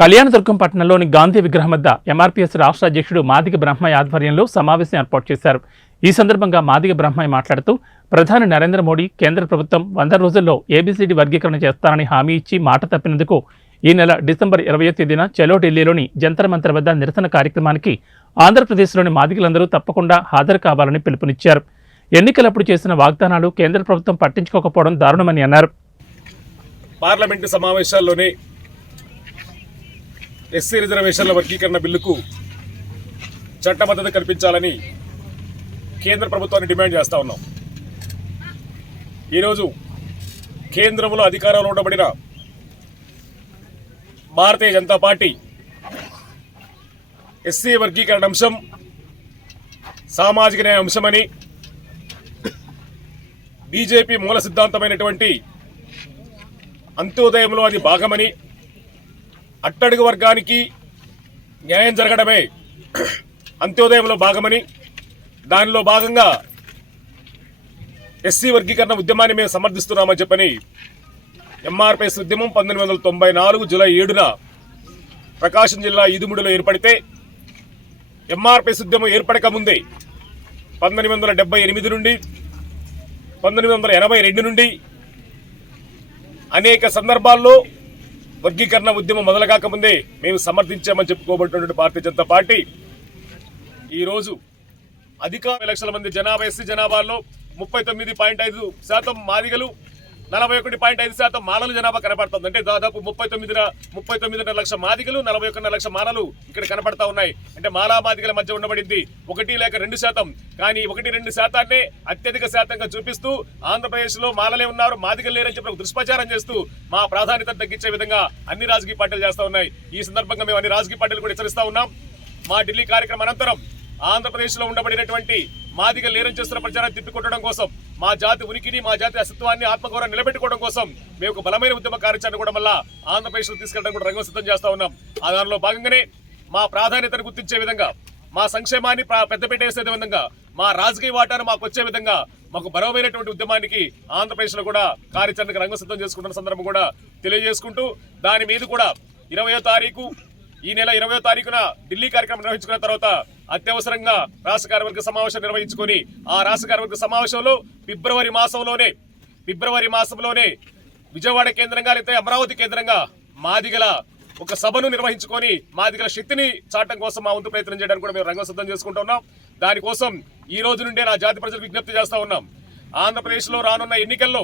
కళ్యాణదుర్గం పట్టణంలోని గాంధీ విగ్రహం వద్ద ఎంఆర్పీఎస్ రాష్ట్ర అధ్యక్షుడు మాదిగ బ్రహ్మయ్య ఆధ్వర్యంలో సమావేశం ఏర్పాటు చేశారు. ఈ సందర్భంగా మాదిగ బ్రహ్మయ్య మాట్లాడుతూ ప్రధాని నరేంద్ర మోడీ కేంద్ర ప్రభుత్వం వంద రోజుల్లో ఏబీసీడీ వర్గీకరణ చేస్తారని హామీ ఇచ్చి మాట తప్పినందుకు ఈ నెల డిసెంబర్ ఇరవయో తేదీన చెలో ఢిల్లీలోని జంతర్ మంతర్ వద్ద నిరసన కార్యక్రమానికి ఆంధ్రప్రదేశ్లోని మాదిగలందరూ తప్పకుండా హాజరు కావాలని పిలుపునిచ్చారు. ఎన్నికలప్పుడు చేసిన వాగ్దానాలు కేంద్ర ప్రభుత్వం పట్టించుకోకపోవడం దారుణమని అన్నారు. పార్లమెంటు సమావేశాల్లోనే ఎస్సీ రిజర్వేషన్ల వర్గీకరణ బిల్లుకు చట్టబద్ధత కల్పించాలని కేంద్ర ప్రభుత్వాన్ని డిమాండ్ చేస్తూ ఉన్నాం. ఈరోజు కేంద్రంలో అధికారంలో ఉండబడిన భారతీయ జనతా పార్టీ ఎస్సీ వర్గీకరణ అంశం సామాజిక న్యాయ అంశమని బీజేపీ మూల సిద్ధాంతమైనటువంటి అంత్యోదయంలో అది భాగమని అట్టడుగు వర్గానికి న్యాయం జరగడమే అంత్యోదయంలో భాగమని దానిలో భాగంగా ఎస్సీ వర్గీకరణ ఉద్యమాన్ని మేము సమర్థిస్తున్నామని చెప్పని ఎంఆర్పిఎస్ ఉద్యమం పంతొమ్మిది వందల తొంభై నాలుగు జూలై ఏడున ప్రకాశం జిల్లా ఈదుముడిలో ఏర్పడితే ఎంఆర్పిఎస్ ఉద్యమం ఏర్పడక ముందే పంతొమ్మిది వందల డెబ్బై ఎనిమిది నుండి పంతొమ్మిది వందల ఎనభై రెండు నుండి అనేక సందర్భాల్లో వర్గీకరణ ఉద్యమం మొదలు కాకముందే మేము సమర్థించామని చెప్పుకోబడుతున్నటువంటి భారతీయ జనతా పార్టీ ఈరోజు అధిక లక్షల మంది జనాభా ఎస్సీ జనాభాలో ముప్పై తొమ్మిది పాయింట్ ఐదు శాతం మాదిగలు నలభై ఒకటి పాయింట్ ఐదు శాతం మాలలు జనాభా కనపడుతుంది. అంటే దాదాపు ముప్పై తొమ్మిది ముప్పై తొమ్మిదిన్నర లక్ష మాదిగలు నలభై ఒకన్నర లక్ష మాలలు ఇక్కడ కనపడతా ఉన్నాయి. అంటే మాలా మాదిగల మధ్య ఉండబడింది. ఒకటి లేక రెండు శాతం. కానీ ఒకటి రెండు శాతాన్నే అత్యధిక శాతంగా చూపిస్తూ ఆంధ్రప్రదేశ్లో మాలలే ఉన్నారు మాదిగలు లేరని చెప్పి దుష్ప్రచారం చేస్తూ మా ప్రాధాన్యత తగ్గించే విధంగా అన్ని రాజకీయ పార్టీలు చేస్తూ ఉన్నాయి. ఈ సందర్భంగా మేము అన్ని రాజకీయ పార్టీలు కూడా హెచ్చరిస్తా ఉన్నాం. మా ఢిల్లీ కార్యక్రమం అనంతరం ఆంధ్రప్రదేశ్లో ఉండబడినటువంటి మాదిగ లేరం చేస్తున్న ప్రచారాన్ని తిప్పికొట్టడం కోసం మా జాతి ఉనికిని మా జాతి అస్తిత్వాన్ని ఆత్మగౌరవం నిలబెట్టుకోవడం కోసం మేము ఒక బలమైన ఉద్యమ కార్యాచరణ కూడా మళ్ళా ఆంధ్రప్రదేశ్లో తీసుకెళ్ళడం కూడా రంగం సిద్ధం చేస్తా ఉన్నాం. ఆ దానిలో భాగంగానే మా ప్రాధాన్యతను గుర్తించే విధంగా మా సంక్షేమాన్ని ప్రా- పెద్దపీట వేసే విధంగా మా రాజకీయ వాటాను మాకు వచ్చే విధంగా మాకు బలమైనటువంటి ఉద్యమానికి ఆంధ్రప్రదేశ్లో కూడా కార్యాచరణకు రంగం సిద్ధం చేసుకుంటున్న సందర్భం కూడా తెలియజేసుకుంటూ దాని మీద కూడా ఇరవయో తారీఖు ఈ నెల ఇరవై తారీఖున ఢిల్లీ కార్యక్రమం నిర్వహించుకున్న తర్వాత అత్యవసరంగా రాష్ట్ర కార్యవర్గ సమావేశం నిర్వహించుకొని ఆ రాష్ట్ర కార్యవర్గ సమావేశంలో ఫిబ్రవరి మాసంలోనే ఫిబ్రవరి మాసంలోనే విజయవాడ కేంద్రంగా లేకపోతే అమరావతి కేంద్రంగా మాదిగల ఒక సభను నిర్వహించుకొని మాదిగల శక్తిని చాటం కోసం మా వంతు ప్రయత్నం చేయడానికి కూడా మేము రంగం సిద్ధం చేసుకుంటున్నాం దానికోసం ఈ రోజు నుండే నా జాతి ప్రజలు విజ్ఞప్తి చేస్తా ఉన్నాం. ఆంధ్రప్రదేశ్లో రానున్న ఎన్నికల్లో